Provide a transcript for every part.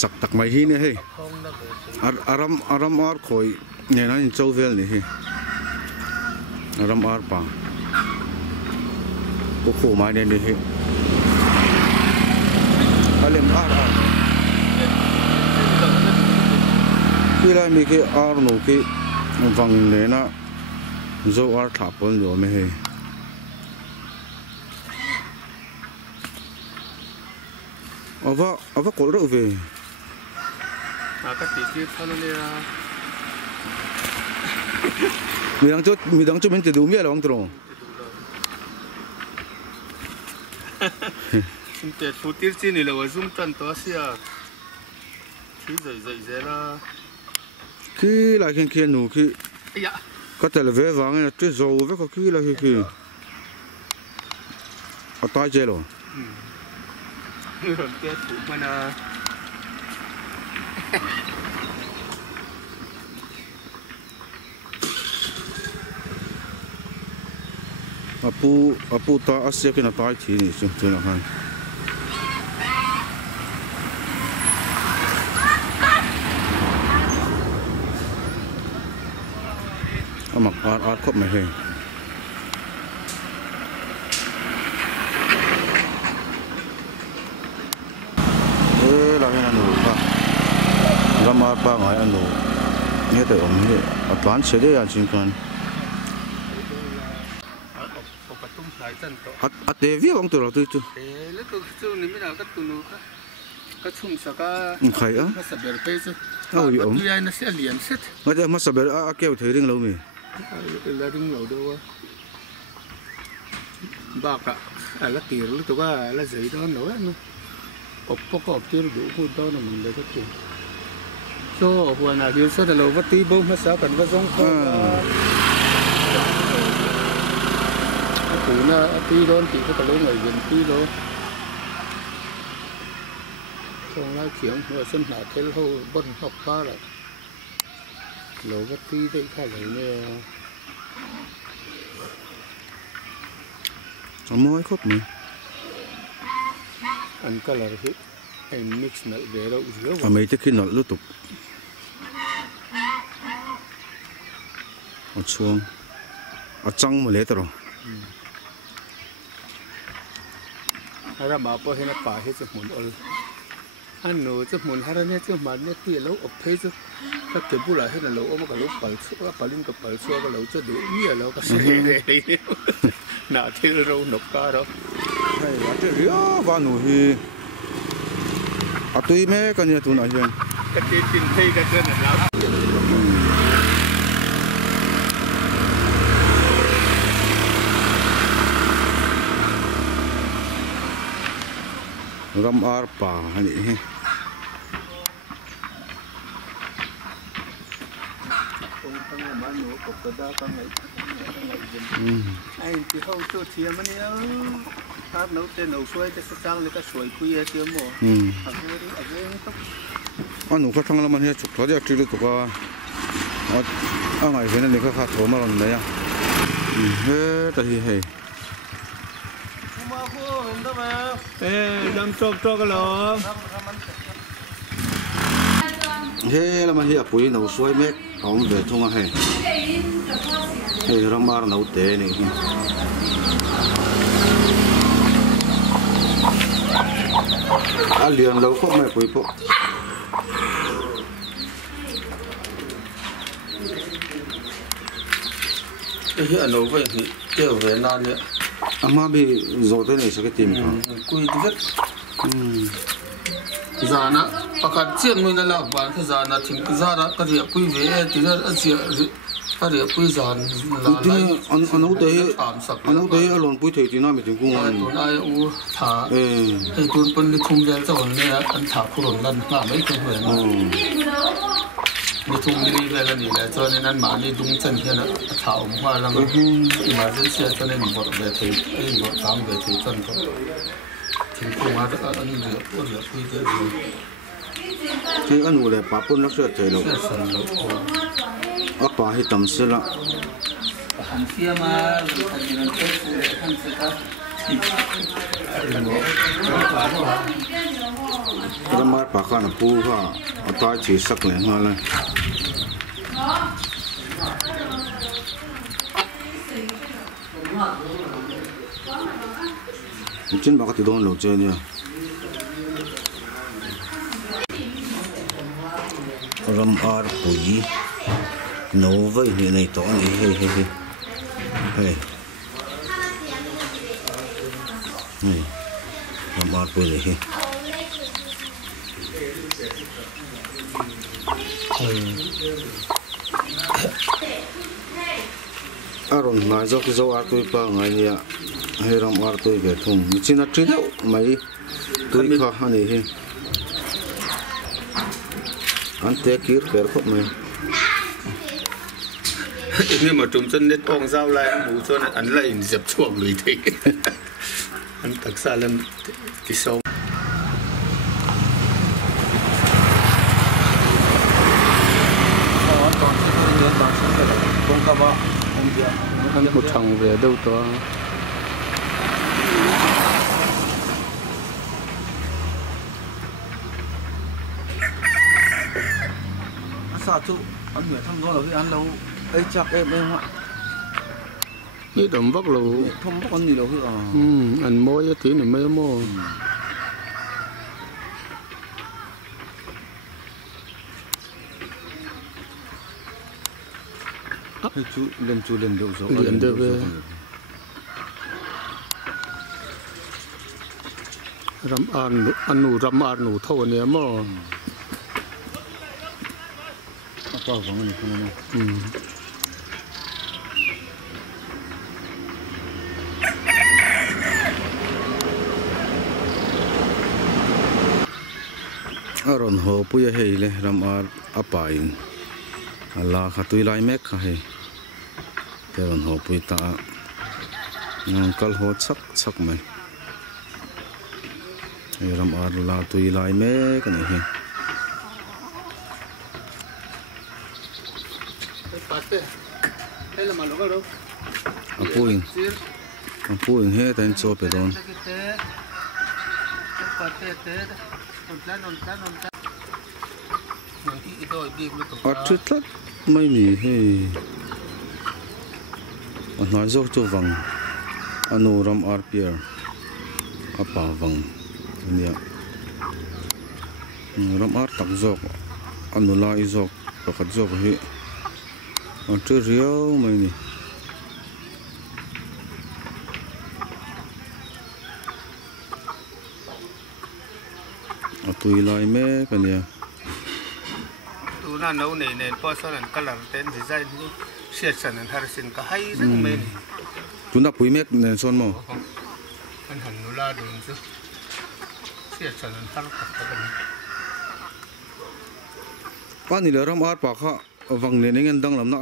sak tak mai hi ne he aram ar khoi ne na in chovel ni hi aram ar pa ko khu mai ne ni hi alem ar khi lai mi ke ar no ke vang ne na zo ar tha pon lo me he ava kol ro ve cái tí kia thôi này mi dang cho mình tự đúng vậy là ông tròn chúng ta phụ tiết chi này là ở dung tân to xia khi dậy là khi lại khi nụ khi có thể là vé vàng này tuyết dầu với có khi là khi ở tai chơi rồi rồi cái phụ mà là apu ta asia kena tai thi ni chu na han amak ar khop me he la hena nu pa gama pa ngai anu ne te om ni atlan che de ya chin kan ate vi bang tu lo tu chu le tu chu ni mi na ka tu nu ka chum sa ka khai a ka sa ber pe chu au yi om tu ya na se lian set ma de ma saber a keu thei ring lo mi la ring lo do ba ka ala tir lu tu ka la zai do no no oppo ko tir du ku do no min le ka tu so huwa na bil sa da lo va ti bo ma sa kan va zong ko cụ na tí đó thì có lối người gần tí đó không nói chuyện rồi sinh hoạt thế lâu bận học quá rồi lối cái tí đấy khai lấy nè môi khóc nè anh cái là hết anh mix nợ về đâu giữa mấy cái nợ liên tục ở chuông ở trong mà lấy rồi hara ma po hena pa he chu mun ol an no chu mun hara ne chu man ne ti lo op phe chu ka ke bu la he na lo o ma ka lo pal chu ka palin ka pal chu ka lo chu du ni lo ka se re na ti ro no ka ro hay là cái rio và nụ hi à tuy mấy cái nhà tu nào vậy cái tin thấy cái trên là ram ar pa hani he anh thì không cho thiệt mà nè hát nấu tên nấu xuôi cho sang lấy cái xuôi khuya thiệt mà anh nụ khát thang lắm anh he chụp thoa đi chơi được tụi anh ngày thế này khát thổ mà làm đấy à he tại vì he làm cho cái lò he là mà he bùi nấu xuôi mẹ không về thong he he ram ar nấu té này à liền lâu không mẹ bùi po cái anh nấu vậy thì kêu về nan nữa ama bị rồi thế này sẽ cái tìm cùi rất già nè pakat chiên mình là bạn cái già nè thỉnh cái già đó cái gì cùi về thì nó gì cái gì cùi già là anh nấu thế lon bùi thầy thì nó mới thành công anh ai u thả cái tuần bên đi thùng ra cho anh anh thả phụ lần lần làm mấy cái người đi thùng đi về cái này là cho nên anh mà đi đúng chân thế là thảo hoa lắm mà rất xe cho nên một về thì một tám về thì chân thôi thì không ai được anh rửa quy thế thì anh ngồi để bà bún nó sẽ chơi đâu bà thì tầm xưa lắm hành xia mà thành nhân tốt hành xia ram ar pa kha na pu kha ata chi sak le nga la chin ba ka ti don lo che ni ram ar pui no vai ni nei to ni he ram ar pui le he aron ngai zo ki zo ar tui pa ngai nia he ram ar tui ve thum mi china tri deu mai tui kha hani he an te kir ker khop maiนี่มาจุ่มจนเน็ตองเจ้าไรหมูจนอันไรเจ็บช่วงเลยทีอันตักซาเลมกิโซอันผู้ช่างเรือดูตัวสาธุอันเหนือทำน้อยเราที่อันเราไอ้จักเอ็มเองฮะ นี่ดมบักเรา ทำบักอันนี้เราคืออันโมยทีนี่ไม่โมให้จูเล่นเดี๋ยวโซ่ เรียนเดี๋ยวไปรำอ่านอันหนูรำอ่านหนูเท่านี้โมก็ของมันนี่นะอารอนโหปุยเฮเลยรำอาอปายอัลลาขัตุยไลเมกค่ะเฮเตอรอนโหปุยตากัลโหชักไหมรำอาลาตุยไลเมกกันนี่เฮapuin he ten cho pe don atutlat mai ni he anai zo to wang anu ram rpr apa wang nia ram ar tak zok anu lai zok pakhat zok he atu riau mai ni tui lai me cái này tu na nấu này này po sao là color tên design ni shade san and harsin ka hay rất men chúng ta pui mek nên son mo anh hẳn nó la đường chứ shade san and har ka cái này là ram ar pa kha vang ne ngen dang lam na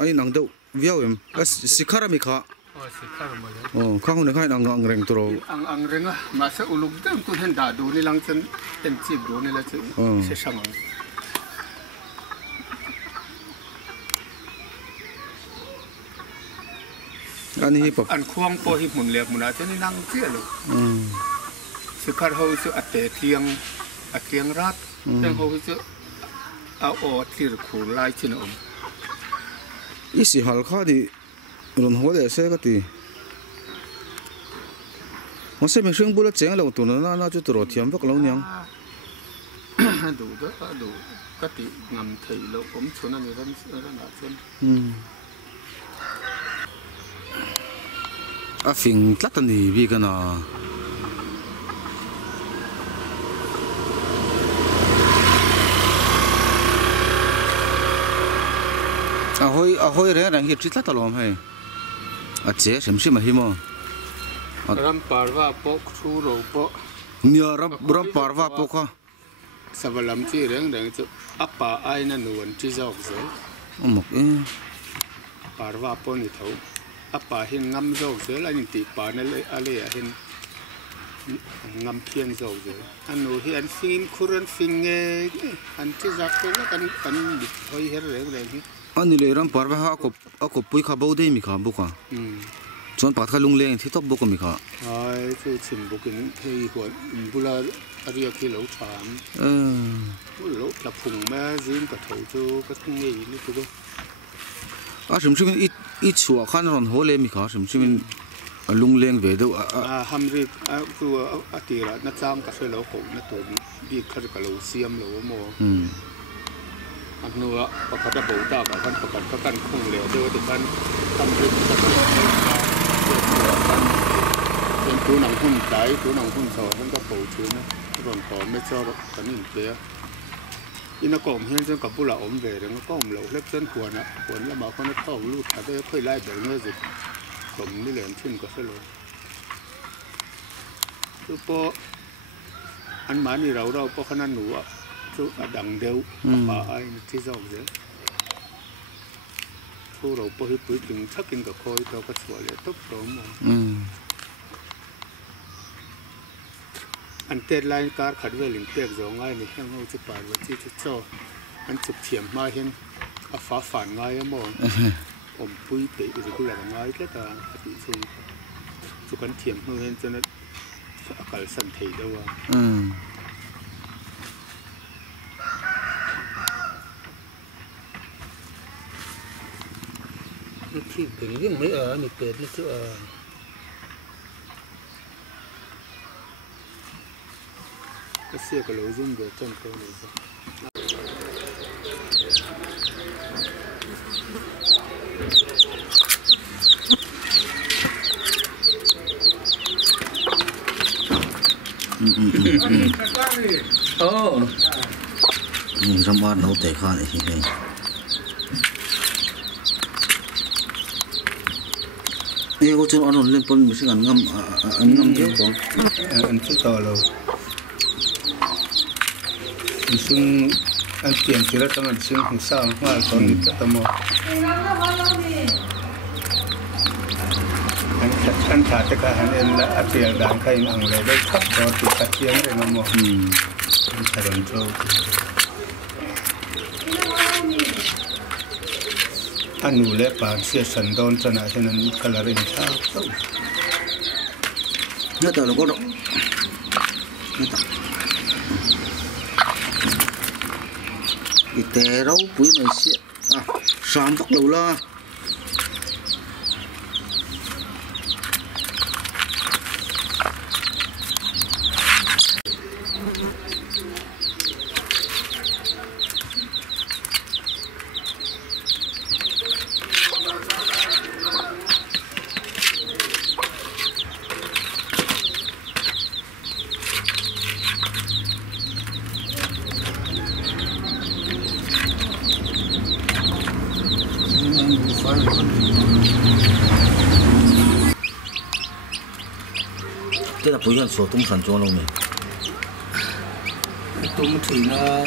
ai nang deu viau em sikara mi kha khang ne khai ang reng tro ang reng a ma sa uluk dang tu hen da du ni lang chen ten chip du ni la che se sang anh hi pap an khuang po hi mun lek mun a chen ni nang che lo se khar ho su ate thiang rat ten ho su a o thir khu lai chin om isi hal kha di ron ho de se ka ti mo se me hring bula cheng lo tu na chu tro thiam vak lo nyang đủ đó đủ các tỷ ngầm thầy lâu ống số này vẫn là chân a phình tlat ani vi kana a hoi re rang hi tlat talom hai a che sim ma hi mo ram parwa pok thu ro po nia ram parwa pok ha savalam chi reng chu apa ai na nuan chi jok ze mok e parwa po ni thau apa hin ngam jok ze la ni ti pa na le ale hin ngam phian jok ze anu hi an fin khuran finge an chi jak ko kan hoi her reng hi ani le ram parwa ha ko pui kha bo de mi kha bu ka ชวนปากทะลุงเลี้ยงที่ทบบุกมีค่ะช่วยชิมบุกินให้หัวบุลาเรียกที่เหลาถามเหลาจับผงแม่ยืนกับเถาจูก็ต้องเงี้ยนี่ตัวสมมติว่าอีชัวขันรอนหัวเลยมีค่ะสมมติว่าลุงเลี้ยงเวดูฮัมริตัวอาทิระนัดจ้างกับเหลาหงนัดตัวบีขัดกับเหลาเสียมเหลาโมอันนู้นประกาศจะบอกได้กับการประกาศกันคงเหลวเดียวแต่การทำเรื่องการเป็นตัวหนังหุ่นใจตัวหนังหุ่นสอมันก็โผล่ชื้นนะก่อนขอไม่ชอบกันนี่เสียอินกอมเห็นจนกับผู้หล่าอมเวรแล้วก็อมเหลวเล็กจนขวญแล้วมาคนนั้นต้องรูดแต่ได้ค่อยไล่แบบนี้สิผมนี่แหลมขึ้นก็เสียเลยคือพออันหมานี่เราพอขนาดหนูดังเดียวป่าไอ้ที่ชอบเยอะพวกเราพอให้ปุ๋ยถึงชักกินกับคอยเราก็สวยเลยตุ๊บโตมอันเตอร์ไลน์การขัดเวลิงเปียกจงง่ายนี่แห้งเอาจะป่าวันที่จะโซ่อันจุดเทียมมาเห็นอาฟ้าฝันง่ายมองอมปุ๋ยเตะอุจจาระง่ายแค่ตาปฏิสูงจุกันเทียมเห็นจนอากาศสั่นเทได้ว่าที่เป็นเรื่องไม่นี่เกิดนี่คือก็เสียกับเราจึงเดือดจนเกิดเลยโอ้สมบัติเราเตะข้าไอ้ที่นี่ก็จะอันนั้นเล่นปนไม่ใช่งานงำเกี่ยวกับอันที่ต่อเราซึ่งอันเปลี่ยนที่เราทำมันซึ่งสร้างว่าตอนนี้ก็ทำมาอันขาดจากการเรียนและอาเซียนด่านใครนั่งเลยได้ทับต่อติดขัดเทียงเลยนะมั่งอันฉลองโจอันนู้เล็บปากเสียสันดอนชนะฉะนั้นกลาเรินชาต้องเนี่ยแต่เราก็เนี่ยแต่อีแต่เราปุ๋ยไม่เสียสามพักเราละ这个不用说东山庄了没？冬天呢？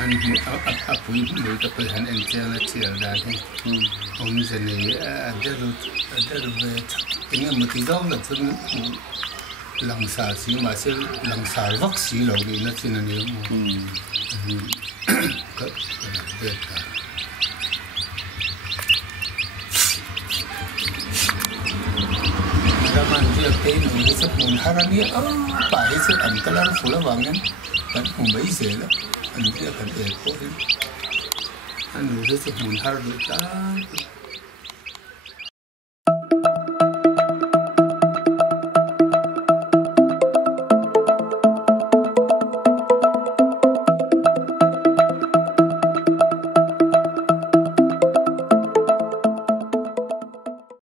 มันเอาปุ๋ยหรือจะไปหันเอ็นเจลเชียร์ได้ที่ผมจะนี่เดี๋ยวเวทเป็นเงี้ยมันที่ต้องแบบซึ่งหลังสาสีมาเสียหลังสาวัคซีนเหล่านี้นั่นสิ่งนี้ก็เด็ดกันแล้วมันจะเป็นหนึ่งสักมุนฮารานี่ป่าที่สุดอันก็แล้วฝุ่นละวางนั้นมันคงไม่เสียแล้วอันนี้ก็เป็นเอกพวกนี้อันนู้นที่สุดมุนฮารานี่